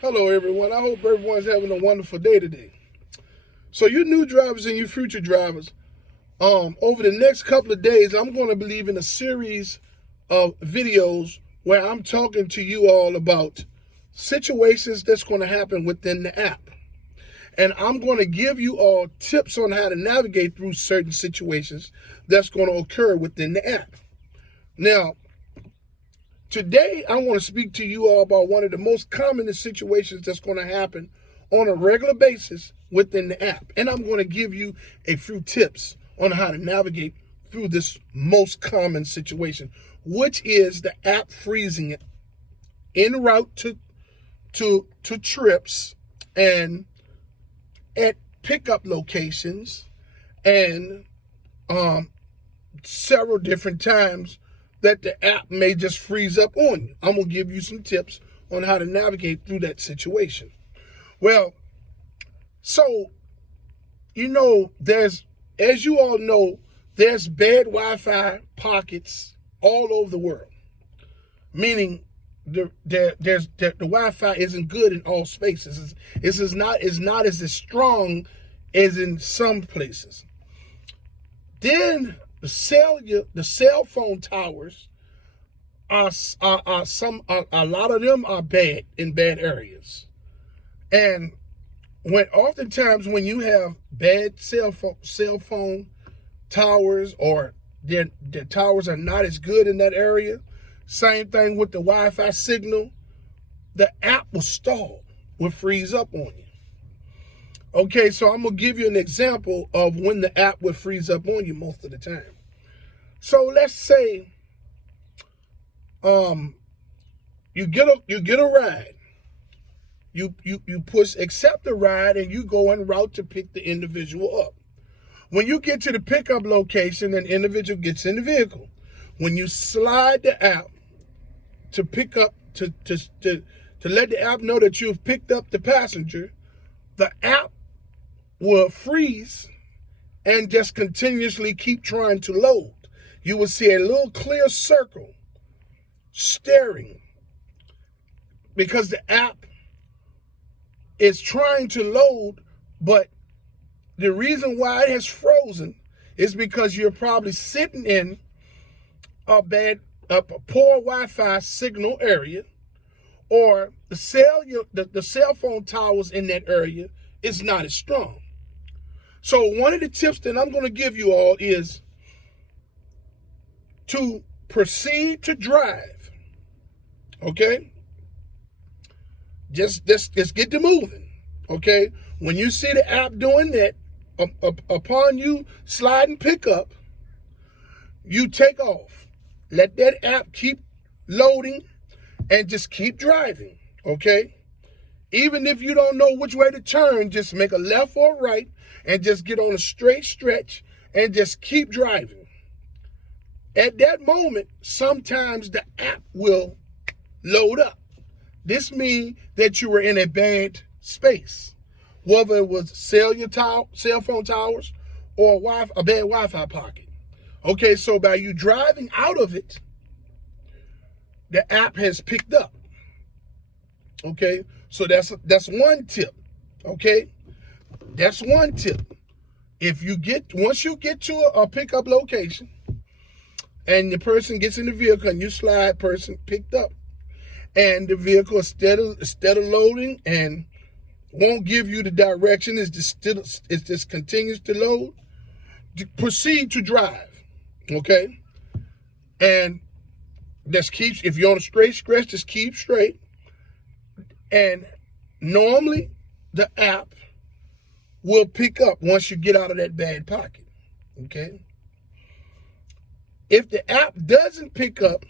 Hello, everyone. I hope everyone's having a wonderful day today. So, you new drivers and you future drivers, over the next couple of days, I'm going to be leaving a series of videos where I'm talking to you all about situations that's going to happen within the app. And I'm going to give you all tips on how to navigate through certain situations that's going to occur within the app. Now, today, I want to speak to you all about one of the most common situations that's going to happen on a regular basis within the app. And I'm going to give you a few tips on how to navigate through this most common situation, which is the app freezing en route to trips and at pickup locations and several different times that the app may just freeze up on you. I'm going to give you some tips on how to navigate through that situation. Well, so, as you all know, there's bad Wi-Fi pockets all over the world, meaning the Wi-Fi isn't good in all spaces. It's not as strong as in some places. Then the cell phone towers a lot of them are bad in bad areas. And oftentimes when you have bad cell phone towers, or the towers are not as good in that area, same thing with the Wi-Fi signal, the app will stall, will freeze up on you. Okay, so I'm going to give you an example of when the app would freeze up on you most of the time. So let's say you get a ride. You push accept the ride and you go en route to pick the individual up. When you get to the pickup location, an individual gets in the vehicle. When you slide the app to pick up to let the app know that you've picked up the passenger, the app will freeze and just continuously keep trying to load. You will see a little clear circle staring because the app is trying to load, but the reason why it has frozen is because you're probably sitting in a poor Wi-Fi signal area, or the cell phone towers in that area is not as strong. So one of the tips that I'm going to give you all is to proceed to drive. Okay? Just get to moving. Okay? When you see the app doing that, upon you sliding pickup, you take off. Let that app keep loading and just keep driving. Okay? Even if you don't know which way to turn, just make a left or a right and just get on a straight stretch and just keep driving. At that moment, sometimes the app will load up. This means that you were in a bad space, whether it was cell phone towers or a bad Wi-Fi pocket. Okay, so by you driving out of it, the app has picked up. Okay, so that's one tip. Okay, that's one tip. Once you get to a pickup location and the person gets in the vehicle and you slide, person picked up, and the vehicle instead of loading and won't give you the direction, it just continues to load, proceed to drive. Okay, and if you're on a straight stretch, just keep straight. And normally the app will pick up once you get out of that bad pocket. Okay, if the app doesn't pick up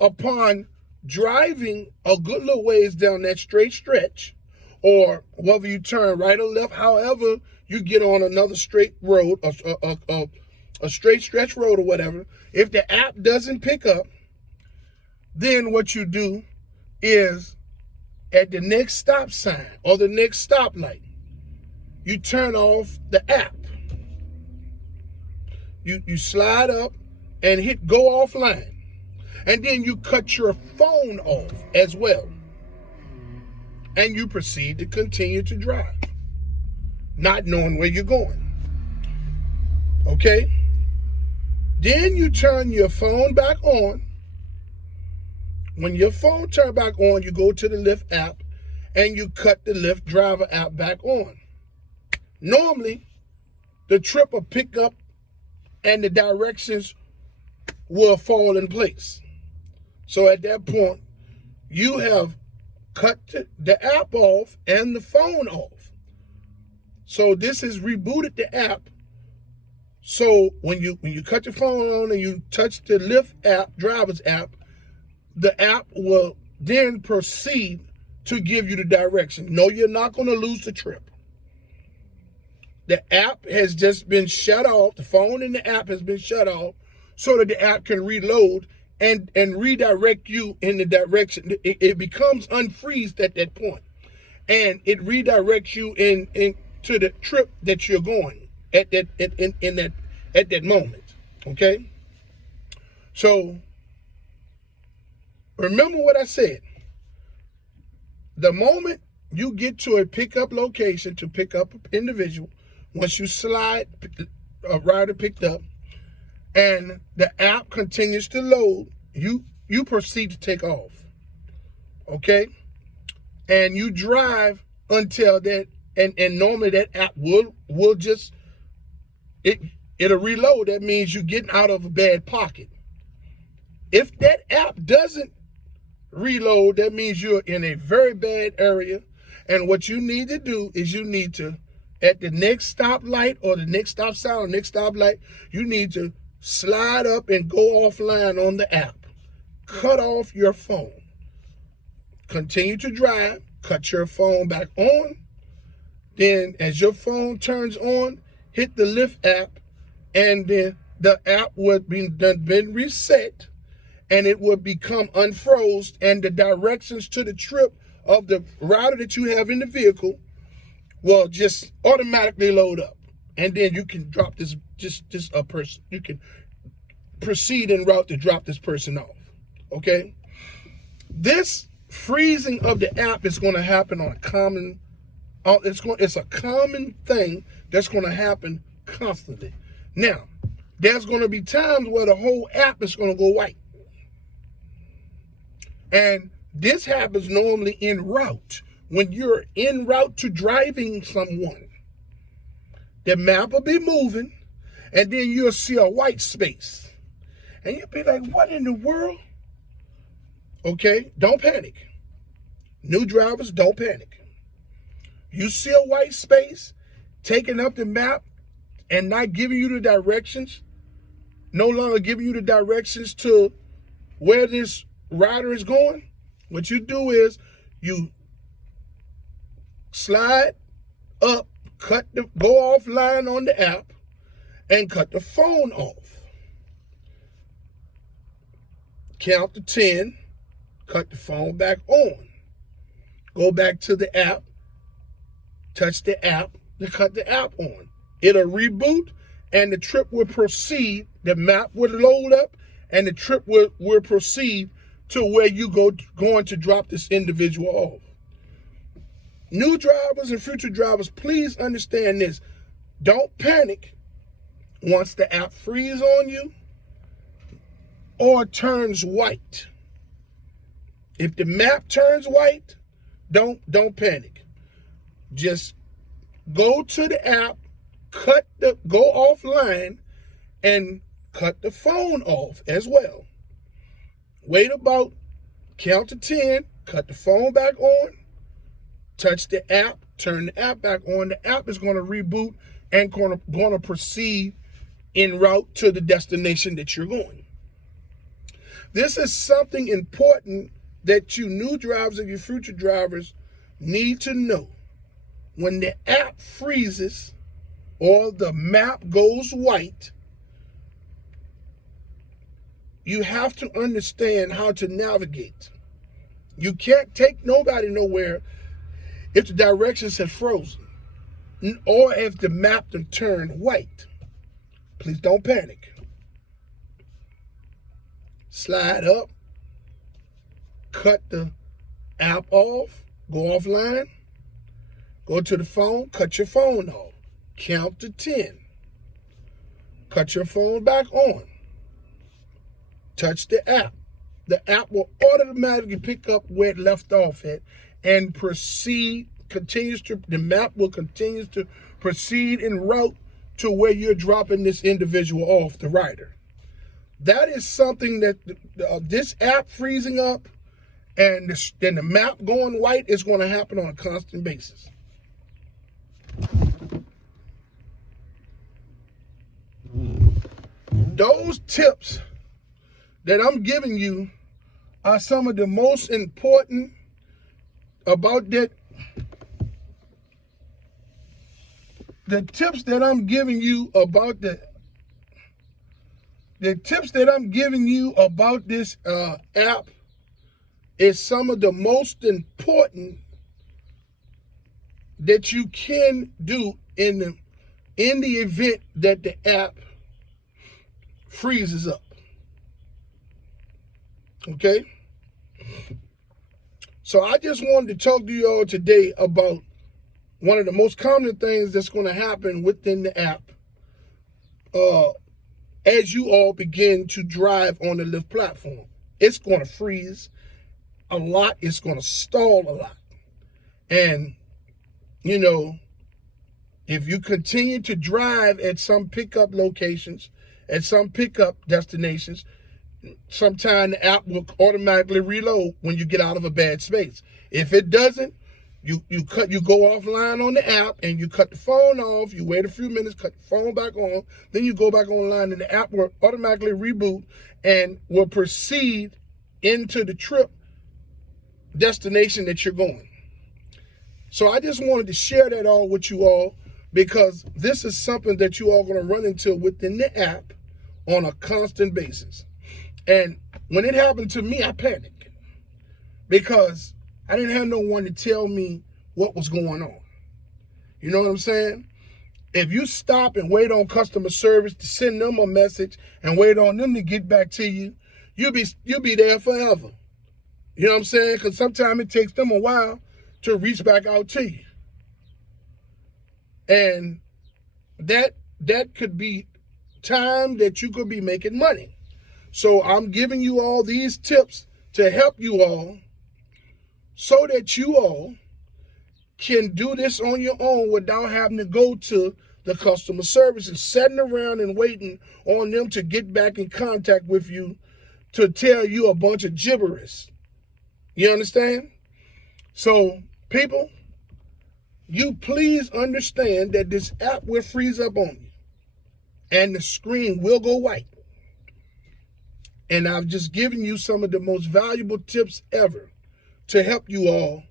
upon driving a good little ways down that straight stretch, or whether you turn right or left, however you get on another straight road, a straight stretch road or whatever, if the app doesn't pick up, then what you do is at the next stop sign or the next stoplight, you turn off the app. You slide up and hit go offline. And then you cut your phone off as well. and you proceed to continue to drive, not knowing where you're going. Okay? Then you turn your phone back on. When your phone turns back on, you go to the Lyft app and you cut the Lyft driver app back on. Normally, the trip will pick up and the directions will fall in place. So at that point, you have cut the app off and the phone off. So this has rebooted the app. So when you cut your phone on and you touch the Lyft app, driver's app, the app will then proceed to give you the direction. No, you're not going to lose the trip. The app has just been shut off. The phone and the app has been shut off so that the app can reload and redirect you in the direction. It becomes unfreezed at that point, and it redirects you into the trip that you're going at that moment. Okay. So remember what I said. The moment you get to a pickup location to pick up an individual, once you slide a rider picked up, and the app continues to load, you proceed to take off. Okay? And you drive until that, and normally that app will just, it'll reload. That means you're getting out of a bad pocket. If that app doesn't reload, that means you're in a very bad area. And what you need to do is you need to, at the next stoplight or the next stop sign or next stoplight, you need to slide up and go offline on the app. Cut off your phone. Continue to drive. Cut your phone back on. Then as your phone turns on, hit the Lyft app, and then the app would be been reset, and it would become unfroze, and the directions to the trip of the rider that you have in the vehicle will just automatically load up. And then you can drop this a person. You can proceed en route to drop this person off. Okay? This freezing of the app is going to happen on a common, it's a common thing that's going to happen constantly. Now, there's going to be times where the whole app is going to go white. And this happens normally en route. When you're en route to driving someone, the map will be moving, and then you'll see a white space. And you'll be like, what in the world? Okay, don't panic. New drivers, don't panic. You see a white space, taking up the map and not giving you the directions, no longer giving you the directions to where this rider is going. What you do is you slide up, go offline on the app, and cut the phone off. Count to 10, cut the phone back on. Go back to the app, touch the app, to cut the app on. It'll reboot, and the trip will proceed. The map will load up, and the trip will proceed to where you going to drop this individual off. New drivers and future drivers, please understand this. Don't panic once the app freezes on you or turns white. If the map turns white, don't panic. Just go to the app, go offline, and cut the phone off as well. Wait about, count to 10, cut the phone back on, touch the app, turn the app back on. The app is going to reboot and going to proceed en route to the destination that you're going. This is something important that you new drivers and your future drivers need to know. When the app freezes or the map goes white, you have to understand how to navigate. You can't take nobody nowhere if the directions have frozen or if the map done turned white. Please don't panic. Slide up, cut the app off, Go offline, go to the phone, cut your phone off, count to 10, cut your phone back on, touch the app. The app will automatically pick up where it left off at and the map will continue to proceed en route to where you're dropping this individual off, the rider. That is something that this app freezing up and then the map going white is going to happen on a constant basis. Those tips that I'm giving you are some of the most important about that. The tips that I'm giving you about this app is some of the most important that you can do in the event that the app freezes up. Okay? So I just wanted to talk to you all today about one of the most common things that's going to happen within the app as you all begin to drive on the Lyft platform. It's going to freeze a lot. It's going to stall a lot. And, you know, if you continue to drive at some pickup locations, at some pickup destinations, sometime the app will automatically reload when you get out of a bad space. If it doesn't, you go offline on the app and you cut the phone off, you wait a few minutes, cut the phone back on, then you go back online and the app will automatically reboot and will proceed into the trip destination that you're going. So I just wanted to share that all with you all because this is something that you all are going to run into within the app on a constant basis. And when it happened to me, I panicked because I didn't have no one to tell me what was going on. You know what I'm saying? If you stop and wait on customer service to send them a message and wait on them to get back to you, you'll be there forever. You know what I'm saying? Because sometimes it takes them a while to reach back out to you. And that could be time that you could be making money. So I'm giving you all these tips to help you all so that you all can do this on your own without having to go to the customer service and sitting around and waiting on them to get back in contact with you to tell you a bunch of gibberish. You understand? So, people, you please understand that this app will freeze up on you and the screen will go white. And I've just given you some of the most valuable tips ever to help you all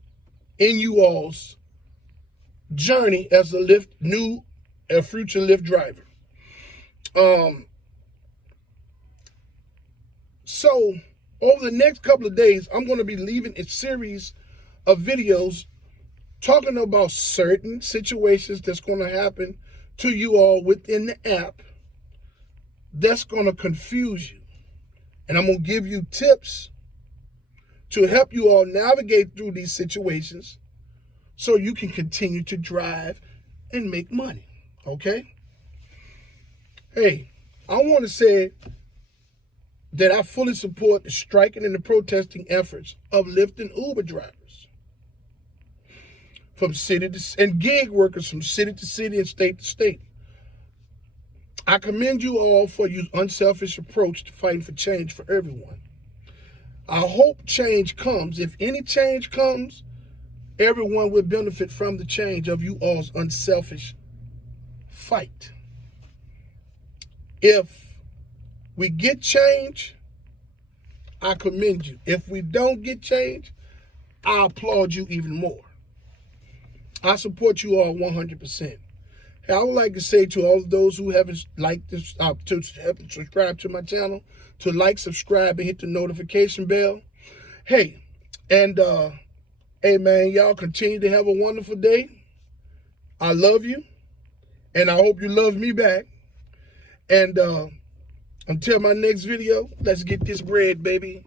in you all's journey as a future Lyft driver. So over the next couple of days, I'm going to be leaving a series of videos talking about certain situations that's going to happen to you all within the app that's going to confuse you. And I'm going to give you tips to help you all navigate through these situations so you can continue to drive and make money, okay? Hey, I want to say that I fully support the striking and the protesting efforts of Lyft and Uber drivers from city to, and gig workers from city to city and state to state. I commend you all for your unselfish approach to fighting for change for everyone. I hope change comes. If any change comes, everyone will benefit from the change of you all's unselfish fight. If we get change, I commend you. If we don't get change, I applaud you even more. I support you all 100%. I would like to say to all of those who haven't liked this, to subscribe to my channel, to like, subscribe, and hit the notification bell. Hey, and hey man, y'all continue to have a wonderful day. I love you, and I hope you love me back. And until my next video, let's get this bread, baby.